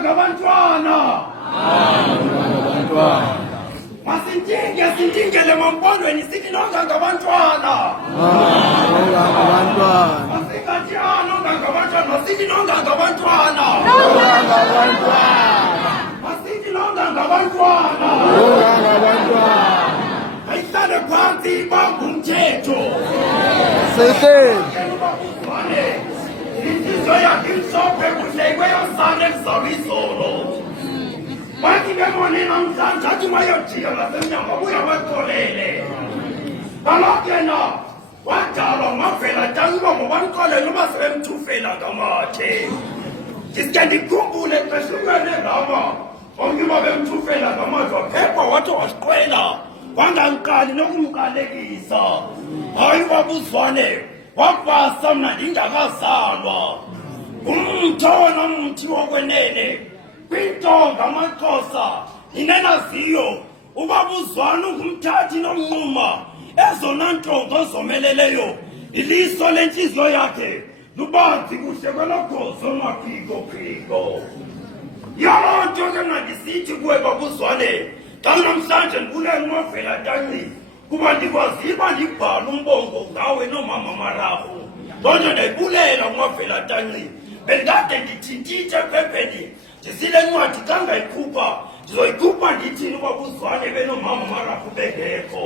ngabantwana. Masindingele mampondweni sithi nonga ngabantwana. Masingathi nonga ngabantwana, masithi nonga ngabantwana. Masithi nonga ngabantwana. Ayihlale phansi bangumthetho. Insizwa yakhe imhlophe kuhlekwe yosane kuzalwa izolo. Bathi bebone namhlanje athi mayojika ngasemnyango abuye abaxolele. Kaloku yena wadalwa ngavela tanxiba ngobanixolele uba sebemthufela ngamathe. Ndiske ndikhumbule xeshukene ngama onke uba bemthufela ngamathe waphepha wathi wasiqwela wangangiqali nokumqalekisa. Hayi babuzwane wabasa mna ndingakazalwa. Umthona mthi wokwenene kwintonga amaXhosa ninenaziyo ubabuzwane ungumthathi nomnquma ezona ntonga zomeleleyo iliso lentliziyo yakhe lubanzi kuhle kwelokhozo maphiko-phiko. Yaloo nto ke mna ndisithi kuwe babuzwane xa namhlanje ndibulela umavela tanci kuba ndikwazile uba ndibhale umbongo ngawe nomama Marahu. Loo nto ndayibulela umavela tanci. Bendikade ndithintithe ephepheni ndizile ncwadi xa ngayikhupha ndizoyikhupha ndithini uba buzwane benomama Marahu bengekho.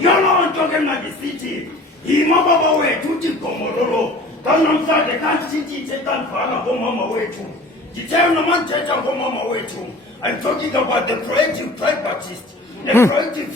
Yaloo nto ke mna ndisithi yima baba wethu uthi gomololo xa namhlanje xa ndithintithe xa ndivala ngomama wethu ndithe noma ndithetha ngomama wethu. I'm talking about the proactive tribalist, the proactive